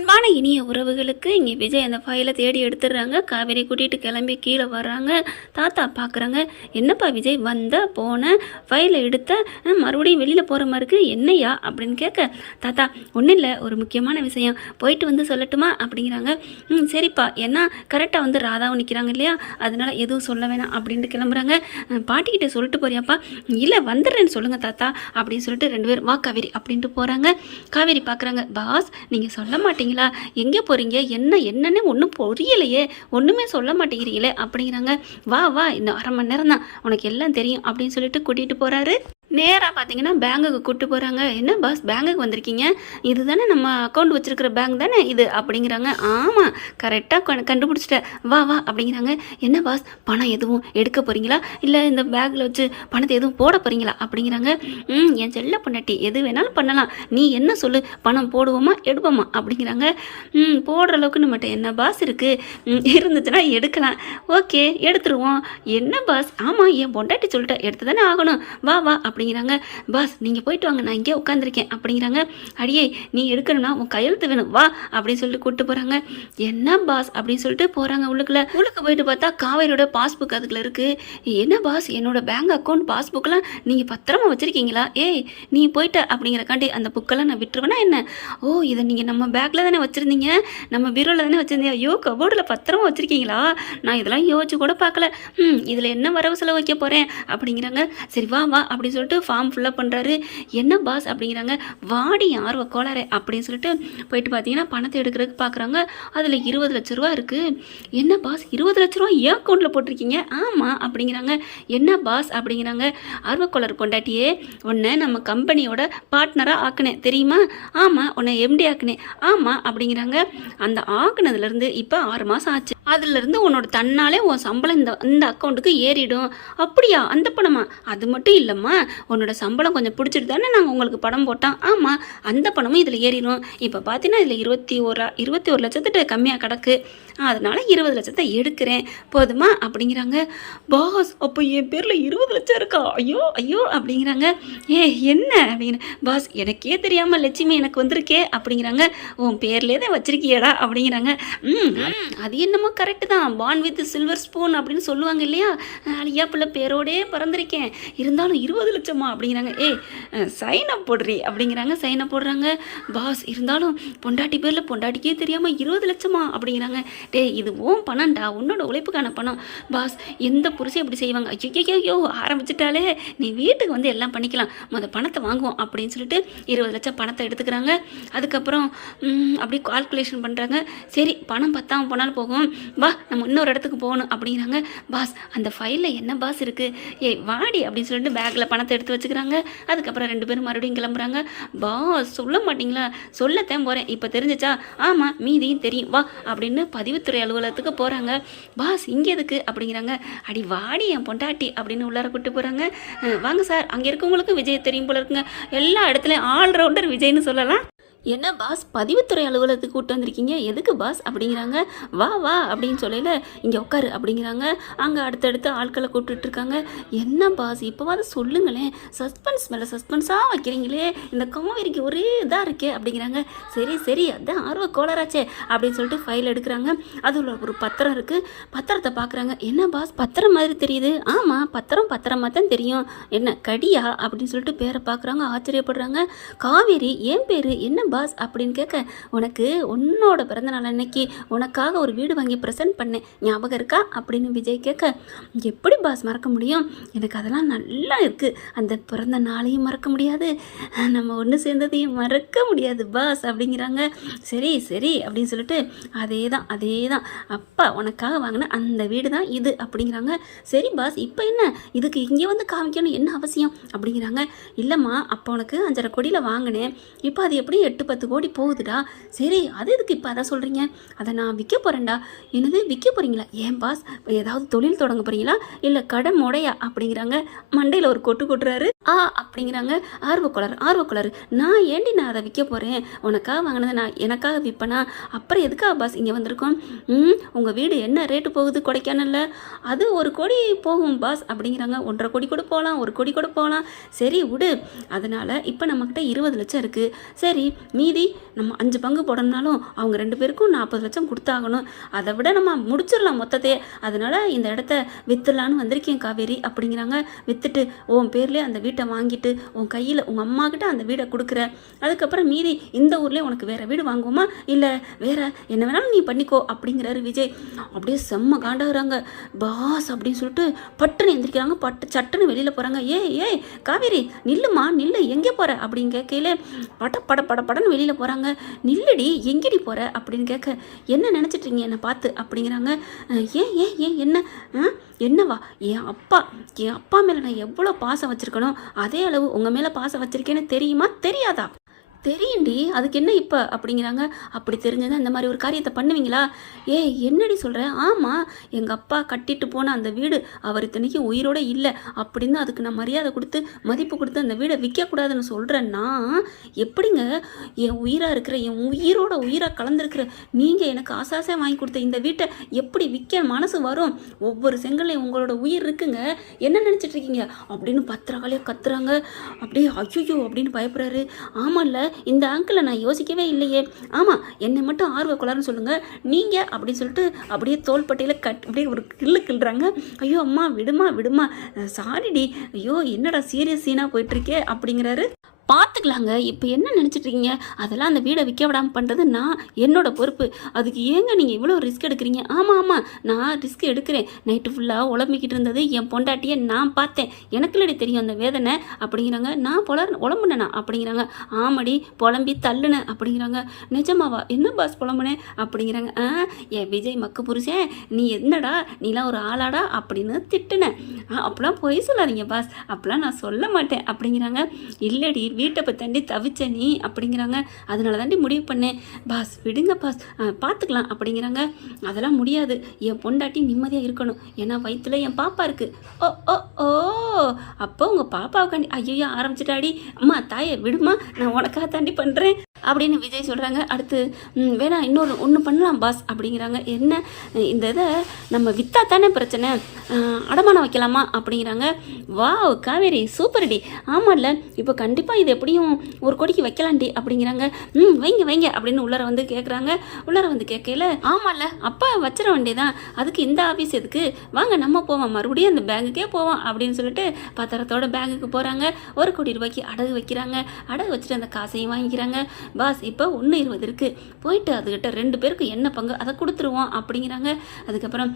அன்பான இனிய உறவுகளுக்கு இங்கே விஜய் அந்த ஃபைலை தேடி எடுத்துடுறாங்க. காவேரி கூட்டிகிட்டு கிளம்பி கீழே வர்றாங்க. தாத்தா பார்க்குறாங்க. என்னப்பா விஜய் வந்த போன ஃபைலை எடுத்த மறுபடியும் வெளியில் போகிற மாதிரி இருக்குது, என்னையா அப்படின்னு கேட்க, தாத்தா ஒன்றும் இல்லை, ஒரு முக்கியமான விஷயம், போயிட்டு வந்து சொல்லட்டுமா அப்படிங்கிறாங்க. சரிப்பா, ஏன்னா கரெக்டாக வந்து ராதாவும் நிற்கிறாங்க இல்லையா, அதனால எதுவும் சொல்ல வேணாம் அப்படின்ட்டு கிளம்புறாங்க. பாட்டிக்கிட்ட சொல்லிட்டு போறியாப்பா? இல்லை வந்துடுறேன்னு சொல்லுங்கள் தாத்தா அப்படின்னு சொல்லிட்டு ரெண்டு பேரும் வா காவேரி அப்படின்ட்டு போகிறாங்க. காவேரி பார்க்குறாங்க. பாஸ் நீங்கள் சொல்ல மாட்டீங்களா, எங்கே போகிறீங்க, என்னன்னு ஒன்றும் புரியலையே, ஒன்றுமே சொல்ல மாட்டேங்கிறீங்களே அப்படிங்கிறாங்க. வா வா, இன்னும் அரை மணி நேரம் தான், உனக்கு எல்லாம் தெரியும் அப்படின்னு சொல்லிட்டு கூட்டிகிட்டு போகிறாரு. நேராக பார்த்தீங்கன்னா பேங்குக்கு கூப்பிட்டு போகிறாங்க. என்ன பாஸ் பேங்குக்கு வந்திருக்கீங்க, இது தானே நம்ம அக்கௌண்ட் வச்சுருக்கிற பேங்க் தானே இது அப்படிங்கிறாங்க. ஆமாம் கரெக்டாக கண்டுபிடிச்சிட்டேன், வா வா அப்படிங்கிறாங்க. என்ன பாஸ் பணம் எதுவும் எடுக்க போகிறீங்களா, இல்லை இந்த பேக்கில் வச்சு பணத்தை எதுவும் போட போகிறீங்களா அப்படிங்கிறாங்க. என் செல்ல பொண்டாட்டி எது வேணாலும் பண்ணலாம், நீ என்ன சொல்லு, பணம் போடுவோமா எடுப்போமா அப்படிங்கிறாங்க. போடுற அளவுக்கு நம்மகிட்ட என்ன பாஸ் இருக்குது, இருந்துச்சுன்னா எடுக்கலாம், ஓகே எடுத்துருவோம். என்ன பாஸ், ஆமாம் என் பொண்டாட்டி சொல்லிட்டேன் எடுத்து தானே ஆகணும், வா வா அப்படிங்கிறாங்க. பாஸ் நீங்கள் போயிட்டு வாங்க, நான் இங்கே உட்காந்துருக்கேன் அப்படிங்கிறாங்க. அடியே நீ எடுக்கணும்னா உன் கையெழுத்து வேணும், வா அப்படின்னு சொல்லிட்டு கூப்பிட்டு போகிறாங்க. என்ன பாஸ் அப்படின்னு சொல்லிட்டு போகிறாங்க. உள்ளுக்கு போயிட்டு பார்த்தா காவேரியோட பாஸ்புக் அதுக்குள்ள இருக்குது. என்ன பாஸ் என்னோட பேங்க் அக்கௌண்ட் பாஸ்புக்கெல்லாம் நீங்கள் பத்திரமா வச்சுருக்கீங்களா, ஏய் நீ போயிட்ட அப்படிங்கிறக்காண்டி அந்த புக்கெல்லாம் நான் விட்டுருவேனா என்ன? ஓ இதை நீங்கள் நம்ம பேக்கில் தானே வச்சுருந்தீங்க, நம்ம பீரோவில் தானே வச்சுருந்தீங்க, ஐயோ கபோர்டில் பத்திரமா வச்சுருக்கீங்களா, நான் இதெல்லாம் யோசிச்சு கூட பார்க்கல, இதில் என்ன வரவு செலவு வைக்க போகிறேன் அப்படிங்கிறாங்க. சரி வா வா அப்படின்னு சொல்லிட்டு ஃபார்ம் ஃபில்லப் பண்ணுறாரு. என்ன பாஸ் அப்படிங்கிறாங்க. வாடி ஆர்வ கோளாறு அப்படின்னு சொல்லிட்டு போயிட்டு பார்த்தீங்கன்னா பணத்தை எடுக்கிறதுக்கு பார்க்குறாங்க. அதில் 20 லட்ச ரூபா இருக்குது. என்ன பாஸ் 20 லட்ச ரூபா ஏன் அக்கௌண்ட்டில் போட்டிருக்கீங்க? ஆமாம் அப்படிங்கிறாங்க. என்ன பாஸ் அப்படிங்கிறாங்க. ஆர்வக்கோளாறு பொண்டாட்டியே, உன்னை நம்ம கம்பெனியோட பார்ட்னராக ஆக்குனேன் தெரியுமா? ஆமாம். உன்னை எம்டி ஆக்குனேன், ஆமாம் அப்படிங்கிறாங்க. அந்த ஆக்குனதுலேருந்து இப்போ 6 மாதம் ஆச்சு, அதுலேருந்து உன்னோட தன்னாலே உன் சம்பளம் இந்த அக்கௌண்ட்டுக்கு ஏறிடும். அப்படியா, அந்த பணமா? அது மட்டும் இல்லைம்மா, உன்னோட சம்பளம் கொஞ்சம் பிடிச்சிட்டு தானே நாங்கள் உங்களுக்கு பணம் போட்டோம், ஆமாம் அந்த பணமும் இதில் ஏறிடும். இப்போ பார்த்தீங்கன்னா இதில் 21 லட்சத்துட்டு கம்மியாக கிடக்கு, அதனால 20 லட்சத்தை எடுக்கிறேன், போதுமா அப்படிங்கிறாங்க. பாஸ் அப்போ என் பேரில் 20 லட்சம் இருக்கா, ஐயோ ஐயோ அப்படிங்கிறாங்க. என்ன அப்படின்னு. பாஸ் எனக்கே தெரியாமல் லட்சுமி எனக்கு வந்திருக்கே அப்படிங்கிறாங்க. உன் பேர்லேயே தான் வச்சிருக்கியடா அப்படிங்கிறாங்க. அது என்னமோ கரெக்டு தான், பான் வித் சில்வர் ஸ்பூன் அப்படின்னு சொல்லுவாங்க இல்லையா, அழியா பிள்ளை பேரோடே பிறந்திருக்கேன், இருந்தாலும் 20 லட்சமா அப்படிங்கிறாங்க. சைனை போடுறி அப்படிங்கிறாங்க. சைனை போடுறாங்க. பாஸ் இருந்தாலும் பொண்டாட்டி பேரில் பொண்டாட்டிக்கே தெரியாமல் 20 லட்சமா அப்படிங்கிறாங்க. இது ஓம் பணம்டா, உன்னோட உழைப்புக்கான பணம். பாஸ் எந்த புருஷன் எப்படி செய்வாங்க, ஐயோ ஆரம்பிச்சிட்டாலே, நீ வீட்டுக்கு வந்து எல்லாம் பண்ணிக்கலாம், பணத்தை வாங்குவோம் அப்படின்னு சொல்லிட்டு 20 லட்சம் பணத்தை எடுத்துக்கிறாங்க. அதுக்கப்புறம் அப்படி கால்குலேஷன் பண்ணுறாங்க. சரி பணம் பத்தாம போனாலும் போகும், வா நம்ம இன்னொரு இடத்துக்கு போகணும் அப்படிங்கிறாங்க. பாஸ் அந்த ஃபைலில் என்ன பாஸ் இருக்குது, வாடி அப்படின்னு சொல்லிட்டு பேக்கில் பணத்தை எடுத்து வச்சுக்கிறாங்க. அதுக்கப்புறம் ரெண்டு பேரும் மறுபடியும் கிளம்புறாங்க. பாஸ் சொல்ல மாட்டிங்களா, சொல்லத்தான் போகிறேன், இப்போ தெரிஞ்சிச்சா? ஆமாம் மீதியும் தெரியும், வா அப்படின்னு பதிவுத்துறை அலுவலகத்துக்கு போகிறாங்க. பாஸ் இங்கே எதுக்கு அப்படிங்கிறாங்க. அடி வாடி என் பொண்டாட்டி அப்படின்னு உள்ளார கூப்பிட்டு போகிறாங்க. வாங்க சார், அங்கே இருக்கவங்களுக்கு விஜய் தெரியும் போல இருக்குங்க, எல்லா இடத்துலையும் ஆல்ரவுண்டர் விஜய்னு சொல்லலாம். என்ன பாஸ் பதிவுத்துறை அலுவலகத்துக்கு கூப்பிட்டு வந்திருக்கீங்க, எதுக்கு பாஸ் அப்படிங்கிறாங்க. வா வா அப்படின்னு சொல்லல, இங்கே உட்காரு அப்படிங்கிறாங்க. அங்கே அடுத்தடுத்து ஆட்களை கூப்பிட்டுருக்காங்க. என்ன பாஸ் இப்போவாது சொல்லுங்களேன், சஸ்பென்ஸ் மேலே சஸ்பென்ஸாக வைக்கிறீங்களே, இந்த காவேரிக்கு ஒரே இதாக இருக்கே அப்படிங்கிறாங்க. சரி அதான் ஆர்வ கோளாறாச்சே அப்படின்னு சொல்லிட்டு ஃபைல் எடுக்கிறாங்க. அதில் ஒரு பத்திரம் இருக்குது. பத்திரத்தை பார்க்குறாங்க. என்ன பாஸ் பத்திரம் மாதிரி தெரியுது? ஆமாம் பத்திரமாக தான் தெரியும், என்ன கடியா அப்படின்னு சொல்லிட்டு பேரை பார்க்குறாங்க. ஆச்சரியப்படுறாங்க. காவேரி என் பேர் என்ன பாஸ் அப்படின்னு கேட்க, உனக்கு உன்னோட பிறந்தநாள் அன்னைக்கு உனக்காக ஒரு வீடு வாங்கி ப்ரெசென்ட் பண்ணேன், ஞாபகம் இருக்கா அப்படின்னு விஜய் கேட்க, எப்படி பாஸ் மறக்க முடியும், எனக்கு அதெல்லாம் நல்லா இருக்குது, அந்த பிறந்த நாளையும் மறக்க முடியாது, நம்ம ஒன்று சேர்ந்ததையும் மறக்க முடியாது பாஸ் அப்படிங்கிறாங்க. சரி அப்படின்னு சொல்லிட்டு அதே தான் அப்பா உனக்காக வாங்கின அந்த வீடு தான் இது அப்படிங்கிறாங்க. சரி பாஸ் இப்போ என்ன இதுக்கு இங்கே வந்து காமிக்கணும் என்ன அவசியம் அப்படிங்கிறாங்க. இல்லைம்மா அப்போ உனக்கு 5.5 கோடியில் வாங்கினேன், இப்போ அது எப்படி 8-10 கோடி போகுதுடா. சரி அது எதுக்கு இப்போ அதை சொல்கிறீங்க, அதை நான் விற்க போகிறேன்டா. என்னது விற்க போகிறீங்களா? ஏன் பாஸ் ஏதாவது தொழில் தொடங்க போகிறீங்களா, இல்லை கடை முடையா அப்படிங்கிறாங்க. மண்டையில் ஒரு கொட்டுறாரு. அப்படிங்கிறாங்க. ஆர்வக்கோளாறு நான் ஏண்டி நான் அதை விற்க போகிறேன், உனக்காக வாங்கினதை நான் எனக்காக விற்பேனா, அப்புறம் எதுக்காக பாஸ் இங்கே வந்திருக்கோம்? உங்கள் வீடு என்ன ரேட்டு போகுது கொடைக்கானல்ல, அது 1 கோடி போகும் பாஸ் அப்படிங்கிறாங்க. 1.5 கோடி கூட போகலாம், 1 கோடி கூட போகலாம், சரி விடு. அதனால் இப்போ நம்மக்கிட்ட 20 லட்சம் இருக்குது. சரி மீதி நம்ம 5 பங்கு போடணும்னாலும் அவங்க 2 பேருக்கும் 40 லட்சம் கொடுத்தாகணும். அதை விட நம்ம முடிச்சிடலாம் மொத்தத்தையே. அதனால் இந்த இடத்த விற்றுலான்னு வந்திருக்கேன் காவேரி அப்படிங்கிறாங்க. விற்றுட்டு உன் பேர்லேயே அந்த வீட்டை வாங்கிட்டு உன் கையில் உங்கள் அம்மாக்கிட்ட அந்த வீடை கொடுக்குற. அதுக்கப்புறம் மீதி இந்த ஊர்லேயே உனக்கு வேறு வீடு வாங்குவோமா இல்லை வேறு என்ன வேணாலும் நீ பண்ணிக்கோ அப்படிங்கிறாரு விஜய். அப்படியே செம்ம காண்டாகிறாங்க. பாஸ் அப்படின்னு சொல்லிட்டு பட்டுன்னு எந்திரிக்கிறாங்க. சட்டுன்னு வெளியில் போகிறாங்க. ஏய் காவேரி நில்லுமா நில்லு, எங்கே போகிற அப்படின்னு கேட்கல படன்னு வெளியில் போகிறாங்க. நில்லுடி, எங்கேடி போகிற அப்படின்னு கேட்க என்ன நினச்சிட்ருங்க என்னை பார்த்து அப்படிங்கிறாங்க. ஏன் என்னவா, என் அப்பா மேலே நான் எவ்வளோ பாசம் வச்சுருக்கணும் அதே அளவு உங்கள் மேலே பாசம் வச்சுருக்கேன்னு தெரியுமா தெரியாதா? தெரியும்டி, அதுக்கு என்ன இப்போ அப்படிங்கிறாங்க. அப்படி தெரிஞ்சது அந்த மாதிரி ஒரு காரியத்தை பண்ணுவீங்களா? என்னடி சொல்கிற? ஆமாம், எங்கள் அப்பா கட்டிட்டு போன அந்த வீடு அவர் இத்தனைக்கு உயிரோடு இல்லை அப்படின்னு அதுக்கு நான் மரியாதை கொடுத்து மதிப்பு கொடுத்து அந்த வீடை விற்கக்கூடாதுன்னு சொல்கிறேன்னா எப்படிங்க என் உயிராக இருக்கிற என் உயிராக கலந்துருக்கிற நீங்கள் எனக்கு ஆசாசையாக வாங்கி கொடுத்த இந்த வீட்டை எப்படி விற்க மனசு வரும்? ஒவ்வொரு செங்கல்லையும் உங்களோட உயிர் இருக்குங்க, என்ன நினச்சிட்ருக்கீங்க அப்படின்னு பத்திரகாலியாக கத்துறாங்க. அப்படியே ஐயோ அப்படின்னு பயப்படுறாரு. ஆமாம்ல, இந்த அங்கிளை நான் யோசிக்கவே இல்லையே. ஆமாம், என்னை மட்டும் ஆர்வ கொள்ளாருன்னு சொல்லுங்கள் நீங்கள் அப்படின்னு சொல்லிட்டு அப்படியே தோள்பட்டையில் அப்படியே ஒரு கிள்ளுறாங்க. ஐயோ அம்மா விடுமா சாரிடி, ஐயோ என்னடா சீரியஸ் சீனாக போயிட்டுருக்கே அப்படிங்கிறாரு. பார்த்துக்கலாங்க, இப்போ என்ன நினச்சிட்ருக்கீங்க? அதெல்லாம் அந்த வீடை விற்க விடாமல் பண்ணுறது நான் என்னோட பொறுப்பு. அதுக்கு ஏங்க நீங்கள் இவ்வளோ ரிஸ்க் எடுக்கிறீங்க? ஆமாம் நான் ரிஸ்க் எடுக்கிறேன். நைட்டு ஃபுல்லாக உழம்பிக்கிட்டு இருந்தது என் பொண்டாட்டியை நான் பார்த்தேன், எனக்குள்ளடி தெரியும் அந்த வேதனை அப்படிங்கிறாங்க. நான் உழம்புனேனா அப்படிங்கிறாங்க. ஆமாடி புலம்பி தள்ளுனேன் அப்படிங்கிறாங்க. நிஜமாவா? என்ன பாஸ் புலம்புனேன் அப்படிங்கிறாங்க. என் விஜய் மக்கு புருஷன் நீ என்னடா நீலாம் ஒரு ஆளாடா அப்படின்னு திட்டுனேன். அப்போலாம் பொய் சொல்லாதீங்க பாஸ், அப்போலாம் நான் சொல்ல மாட்டேன் அப்படிங்கிறாங்க. இல்லடி வீட்டை பற்றி தவிச்ச நீ அப்படிங்கிறாங்க. அதனால தாண்டி முடிவு பண்ணேன். பாஸ் விடுங்க பாஸ், பார்த்துக்கலாம் அப்படிங்கிறாங்க. அதெல்லாம் முடியாது, என் பொண்டாட்டி நிம்மதியாக இருக்கணும், ஏன்னா வயிற்றுல என் பாப்பா இருக்குது. ஓ அப்போ உங்கள் பாப்பாவுக்காண்டி ஐயோ ஆரம்பிச்சிட்டாடி. அம்மா தாயை விடுமா, நான் உனக்காக தாண்டி பண்ணுறேன் அப்படின்னு விஜய் சொல்கிறாங்க. அடுத்து வேணா ஒன்று பண்ணலாம் பாஸ் அப்படிங்கிறாங்க. என்ன இந்த இதை நம்ம விற்றா தானே பிரச்சனை, அடமானம் வைக்கலாமா அப்படிங்கிறாங்க. வாவ் காவேரி சூப்பர்டி. ஆமாம்ல, இப்போ கண்டிப்பாக இது எப்படியும் 1 கோடிக்கு வைக்கலாண்டி அப்படிங்கிறாங்க. வைங்க அப்படின்னு உள்ளார வந்து கேட்குறாங்க. உள்ளார வந்து கேட்கல, ஆமாம்ல அப்பா வச்சிட வேண்டியதான், அதுக்கு இந்த ஆஃபீஸ் எதுக்கு, வாங்க நம்ம போவோம், மறுபடியும் அந்த பேங்குக்கே போவோம் அப்படின்னு சொல்லிட்டு பத்திரத்தோட பேங்குக்கு போகிறாங்க. 1 கோடி ரூபாய்க்கு அடகு வைக்கிறாங்க. அடகு வச்சுட்டு அந்த காசையும் வாங்கிக்கிறாங்க. பாஸ் இப்போ 1.20 இருக்குது, போயிட்டு அதுக்கிட்ட 2 பேருக்கு என்ன பங்கு அதை கொடுத்துருவோம் அப்படிங்கிறாங்க. அதுக்கப்புறம்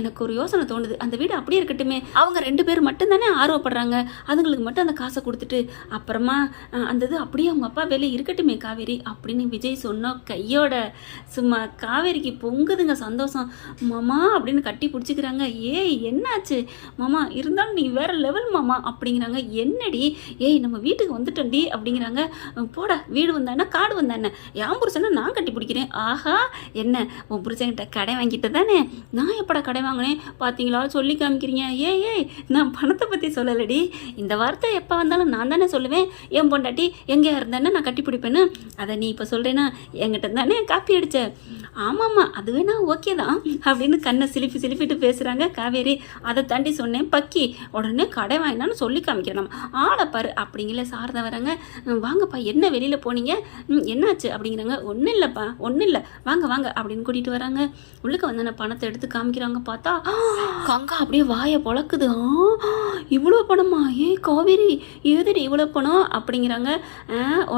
எனக்கு ஒரு யோசனை தோணுது, அந்த வீடு அப்படியே இருக்கட்டுமே, அவங்க 2 பேர் மட்டும்தானே ஆர்வப்படுறாங்க, அதுங்களுக்கு மட்டும் அந்த காசை கொடுத்துட்டு அப்புறமா அந்த இது அப்படியே அவங்க அப்பா வேலை இருக்கட்டுமே காவேரி அப்படின்னு விஜய் சொன்னோம். கையோட சும்மா காவேரிக்கு பொங்குதுங்க சந்தோஷம். மாமா அப்படின்னு கட்டி பிடிச்சிக்கிறாங்க. என்னாச்சு மாமா, இருந்தாலும் நீ வேற லெவல் மாமா அப்படிங்கிறாங்க. என்னடி நம்ம வீட்டுக்கு வந்துட்டோண்டி அப்படிங்கிறாங்க. போட, வீடு வந்தானே காடு வந்தானே, என் புருஷனை நான் கட்டி பிடிக்கிறேன். ஆஹா, என்ன உன் புருஷன்கிட்ட கடை வாங்கிட்டு தானே, நான் எப்படா கடை வாங்கினேன் பார்த்தீங்களா சொல்லி காமிக்கிறீங்க. நான் பணத்தை பற்றி சொல்லலடி, இந்த வார்த்தை எப்போ வந்தாலும் நான் தானே சொல்லுவேன். என் பொண்டாட்டி எங்கேயா இருந்தானே நான் கட்டி பிடிப்பேன்னு, அதை நீ இப்போ சொல்கிறேன்னா என்கிட்ட தானே காப்பி அடித்த. ஆமாம்மா அது வேணா ஓகே தான் அப்படின்னு கண்ணை சிலிப்பிட்டு பேசுகிறாங்க காவேரி. அதை தாண்டி சொன்னேன் பக்கி, உடனே கடை வாங்கினான்னு சொல்லி காமிக்கிறேன் நம்ம ஆளைப்பாரு அப்படிங்கிற சாரதா வராங்க. வாங்கப்பா என்ன வெளியில் போனீங்க, என்னாச்சு அப்படிங்கிறாங்க. ஒன்றும் இல்லைப்பா ஒன்றும் இல்லை, வாங்க அப்படின்னு கூட்டிகிட்டு வராங்க. உள்ளுக்க வந்து பணத்தை எடுத்து காமிக்கிறாங்க. பார்த்தா கங்கா அப்படியே வாயை பொழக்குது. இவ்வளோ பணமா? காவேரி ஏதுடி இவ்வளோ பணம் அப்படிங்கிறாங்க.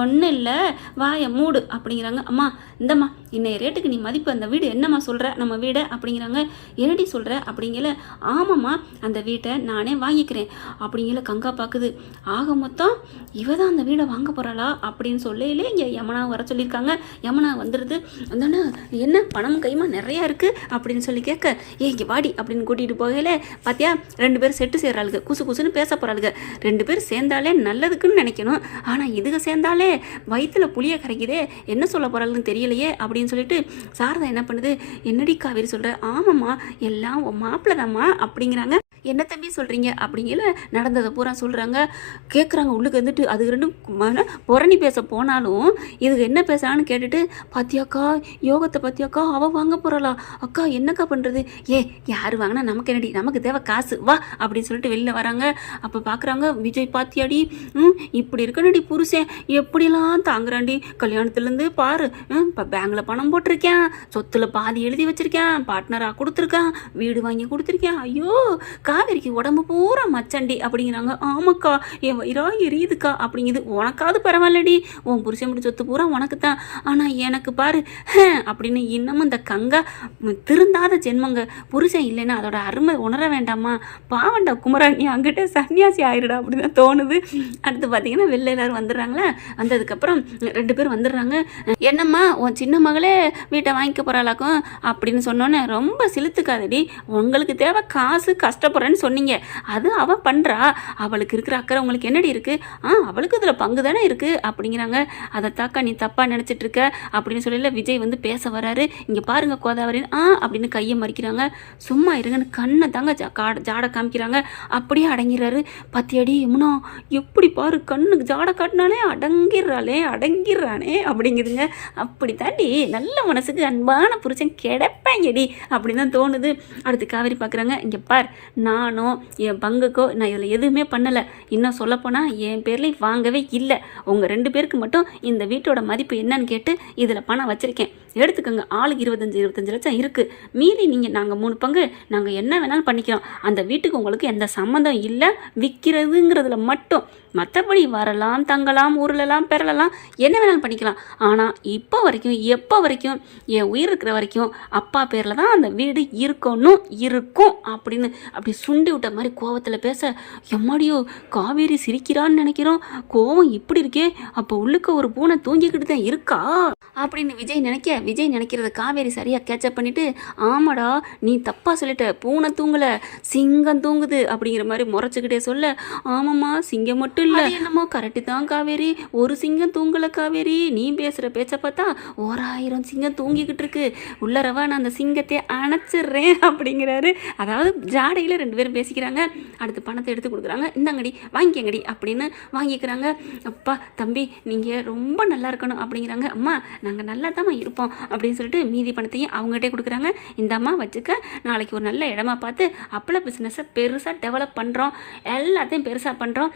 ஒன்றும் இல்லை, வாயை மூடு அப்படிங்கிறாங்க. அம்மா இந்தம்மா இன்னைய ரேட்டுக்கு நீ மதிப்பு அந்த வீடு என்னம்மா சொல்கிற நம்ம வீடை அப்படிங்கிறாங்க. என்னடி சொல்கிற அப்படிங்கல. ஆமாம்மா அந்த வீட்டை நானே வாங்கிக்கிறேன் அப்படிங்கல. கங்கா பார்க்குது. ஆக மொத்தம் இவ தான் அந்த வீடை வாங்க போகிறாளா அப்படின்னு சொல்லையிலே இங்கே யமுனா வர சொல்லியிருக்காங்க. யமுனா வந்துடுது. அந்தானே என்ன பணம் கைமா நிறையா இருக்குது அப்படின்னு சொல்லி கேட்க, இங்கே வாடி அப்படின்னு கூட்டிகிட்டு போகல. பார்த்தியா 2 பேர் செட்டு சேர்றாளுங்க, குசுன்னு பேச போகிறாளுங்க. 2 பேர் சேர்ந்தாலே நல்லதுக்குன்னு நினைக்கணும், ஆனால் இதுக சேர்ந்தாலே வயிற்றுல புளிய கரைக்குதே, என்ன சொல்ல போகிறாளுன்னு தெரியலையே அப்படின்னு சொல்லிட்டு சாரதா என்ன பண்ணுது. என்னடி காவேரி சொல்கிற? ஆமாம்மா எல்லாம் உன் மாப்பிள்ளை தாம்மா அப்படிங்கிறாங்க. என்ன தம்பி சொல்கிறீங்க அப்படிங்கிற நடந்ததை பூரா சொல்கிறாங்க. கேட்குறாங்க உள்ளுக்கு வந்துட்டு. அது ரெண்டும் புரணி பேச போனாலும் இதுக்கு என்ன பேசுகிறான்னு கேட்டுட்டு, பாத்தியாக்கா யோகத்தை பாத்தியாக்கா அவள் வாங்க போகிறாளா, அக்கா என்னக்கா பண்ணுறது, யார் வாங்கினா நமக்கு என்னடி, நமக்கு தேவை காசு வா அப்படின்னு சொல்லிட்டு வெளியில் வராங்க. அப்போ பார்க்குறாங்க, விஜய் பாத்தியாடி இப்படி இருக்கனடி புருஷன் எப்படிலாம் தாங்குறாண்டி, கல்யாணத்துலேருந்து பாரு இப்போ பேங்கில் பணம் போட்டிருக்கேன், சொத்தில் பாதி எழுதி வச்சுருக்கேன், பார்ட்னராக கொடுத்துருக்கேன், வீடு வாங்கி கொடுத்துருக்கேன், ஐயோ காவேரிக்கு உடம்பு பூரா மச்சண்டி அப்படிங்கிறாங்க. ஆமாக்கா என் வயிறா எரியுதுக்கா அப்படிங்குது. உனக்காவது பரவாயில்லடி, உன் புருஷன் முடி சொத்து பூரா உனக்கு தான், ஆனால் எனக்கு பாரு அப்படின்னு இன்னமும் இந்த கங்கா திருந்தாத ஜென்மங்க. புருஷன் இல்லைன்னா அதோட அருமை உணர வேண்டாமா, பாவண்டா குமரா நீ அங்கிட்ட சன்னியாசி ஆயிடுடா அப்படின்னு தான் தோணுது. அடுத்து பார்த்தீங்கன்னா வெளில எல்லாரும் வந்துடுறாங்களா. வந்ததுக்கப்புறம் 2 பேர் வந்துடுறாங்க. என்னம்மா உன் சின்ன மகளே வீட்டை வாங்கிக்க போகிறாளாக்கும் அப்படின்னு சொன்னோன்னே, ரொம்ப சிலுத்துக்காதடி, உங்களுக்கு தேவை காசு, கஷ்டப்படுறேன்னு சொன்னீங்க, அது அவள் பண்ணுறா, அவளுக்கு இருக்கிற அக்கறை உங்களுக்கு என்னடி இருக்குது, அவளுக்கு இதில் பங்கு தானே இருக்குது அப்படிங்கிறாங்க. அதை தாக்கா நீ தப்பாக நினச்சிட்டு இருக்க அப்படின்னு சொல்லல விஜய் வந்து பேச வராரு. இங்கே பாருங்க கோதாவரி அப்படின்னு கையை மறிக்கிறாங்க. சும்மா இருங்கன்னு கண்ணை தாங்க ஜாடை காமிக்கிறாங்க. அப்படியே அடங்கிறாரு. பத்தியடி யமுனா எப்படி பாரு, கண்ணுக்கு ஜாடை காட்டினாலே அடங்கிடுறானே அப்படிங்குதுங்க. அப்படி தாண்டி நல்ல மனசுக்கு அன்பான புருஷன் கிடைப்பாங்கடி அப்படின்னு தான் தோணுது. அடுத்து காவேரி பார்க்குறாங்க. இங்கே பார், நானோ என் பங்குக்கோ நான் இதில் எதுவுமே பண்ணலை, இன்னும் சொல்லப்போனால் என் பேர்லேயும் வாங்கவே இல்லை. உங்கள் 2 பேருக்கு மட்டும் இந்த வீட்டோட மதிப்பு என்னன்னு கேட்டு இதில் பணம் வச்சுருக்கேன், எடுத்துக்கோங்க. ஆளுக்கு 25 லட்சம் இருக்குது, மீறி நீங்கள் நாங்கள் 3 பங்கு நாங்கள் என்ன வேணாலும் பண்ணிக்கிறோம், அந்த வீட்டுக்கு உங்களுக்கு எந்த சம்மந்தம் இல்லை, விற்கிறதுங்கிறதுல மட்டும். மற்றபடி வரலாம், தங்கலாம், ஊர்லலாம், பெறலாம், என்ன வேணாலும் பண்ணிக்கலாம். ஆனால் இப்போ வரைக்கும் எப்போ வரைக்கும் என் உயிர் இருக்கிற வரைக்கும் அப்பா பேரில் தான் அந்த வீடு இருக்கும் அப்படின்னு அப்படி சுண்டி விட்ட மாதிரி கோவத்தில் பேச, எம்மாடியோ காவேரி சிரிக்கிறான்னு நினைக்கிறோம், கோவம் இப்படி இருக்கே, அப்போ உள்ளுக்க ஒரு பூனை தூங்கிக்கிட்டு தான் இருக்கா அப்படின்னு விஜய் நினைக்கிறத காவேரி சரியாக கேட்சப் பண்ணிவிட்டு, ஆமாடா நீ தப்பாக சொல்லிட்ட, பூனை தூங்கலை சிங்கம் தூங்குது அப்படிங்கிற மாதிரி முறைச்சிக்கிட்டே சொல்ல, ஆமாம்மா சிங்கம் மட்டும் இல்லை, என்னமோ கரெக்டு தான் காவேரி, ஒரு சிங்கம் தூங்கலை காவேரி, நீ பேசுகிற பேச்சை பார்த்தா 1000 சிங்கம் தூங்கிக்கிட்டு இருக்கு, உள்ளரவா நான் அந்த சிங்கத்தை அணைச்சிட்றேன் அப்படிங்கிறாரு. அதாவது ஜாடையில் 2 பேரும் பேசிக்கிறாங்க. அடுத்து பணத்தை எடுத்து கொடுக்குறாங்க. இந்தாங்கடி வாங்கிக்கங்கடி அப்படின்னு வாங்கிக்கிறாங்க. அப்பா தம்பி நீங்கள் ரொம்ப நல்லா இருக்கணும் அப்படிங்கிறாங்க. அம்மா நாங்கள் நல்லா தான் இருப்போம் அப்படின்னு சொல்லிட்டு மீதி பணத்தையும் அவங்ககிட்டே கொடுக்குறாங்க. இந்த அம்மா வச்சுக்க, நாளைக்கு ஒரு நல்ல இடமா பார்த்து அப்பள பிஸ்னஸை பெருசாக டெவலப் பண்ணுறோம், எல்லாத்தையும் பெருசாக பண்ணுறோம்,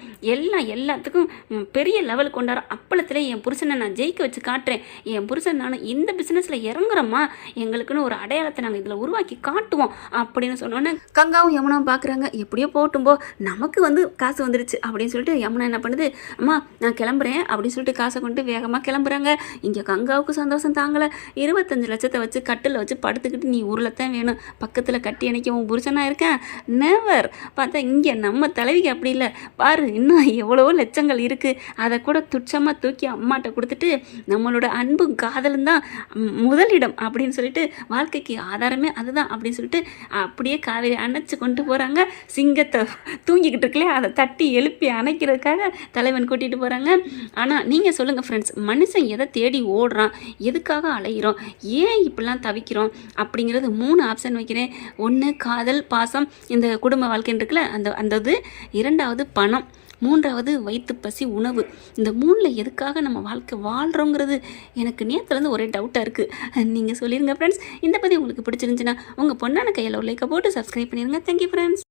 எல்லாத்துக்கும் பெரிய லெவல் கொண்டாடுறோம், அப்பளத்தில் என் புருஷனை நான் ஜெயிக்க வச்சு காட்டுறேன், என் புருஷன் நான் இந்த பிஸ்னஸில் இறங்குறோம்மா, எங்களுக்குன்னு ஒரு அடையாளத்தை நாங்கள் இதில் உருவாக்கி காட்டுவோம் அப்படின்னு சொன்னோன்னே கங்காவும் யமுனாவும் பார்க்குறாங்க. எப்படியோ போட்டும்போ நமக்கு வந்து காசு வந்துருச்சு அப்படின்னு சொல்லிட்டு யமுனா என்ன பண்ணுது, அம்மா நான் கிளம்புறேன் அப்படின்னு சொல்லிட்டு காசை கொண்டு வேகமாக கிளம்புறாங்க. இங்கே கங்காவுக்கு சந்தோஷம் தாங்கலை. 25 லட்சத்தை வச்சு கட்டில் வச்சு படுத்துக்கிட்டு நீ ஊரில் தான் வேணும், பக்கத்தில் கட்டி அணைக்க உன் புருஷனாக இருக்கேன், நெவர். பார்த்தா இங்கே நம்ம தலைவிக்கு அப்படி இல்லை, பாரு இன்னும் எவ்வளவோ லட்சங்கள் இருக்குது, அதை கூட துச்சமாக தூக்கி அம்மாட்ட கொடுத்துட்டு நம்மளோட அன்பும் காதலும் தான் முதலிடம் அப்படின்னு சொல்லிட்டு வாழ்க்கைக்கு ஆதாரமே அதுதான் அப்படின்னு சொல்லிட்டு அப்படியே காவேரி அணைச்சி கொண்டு போகிறாங்க. சிங்கத்தை தூங்கிக்கிட்டு இருக்கலையே அதை தட்டி எழுப்பி அணைக்கிறதுக்காக தலைவன் கூட்டிகிட்டு போகிறாங்க. ஆனால் நீங்கள் சொல்லுங்கள் ஃப்ரெண்ட்ஸ், மனுஷன் எதை தேடி ஓடுறான், எதுக்காக அலைகிறோம், ஏன் இப்படிலாம் தவிக்கிறோம் அப்படிங்கிறது 3 ஆப்ஷன் வைக்கிறேன். 1 காதல் பாசம் இந்த குடும்ப வாழ்க்கைன்னு இருக்குல்ல அந்த இது, 2வது பணம், 3வது வயிற்று பசி உணவு. இந்த 3ல் எதுக்காக நம்ம வாழ்க்கை வாழ்கிறோங்கிறது எனக்கு நேற்றுலேருந்து ஒரே டவுட்டாக இருக்குது. நீங்கள் சொல்லிடுங்க ஃப்ரெண்ட்ஸ். இந்த பற்றி உங்களுக்கு பிடிச்சிருந்துச்சுன்னா உங்கள் பொண்ணான கையில் ஒரு லைக்கை போட்டு சப்ஸ்கிரைப் பண்ணிடுங்க. Thank you friends.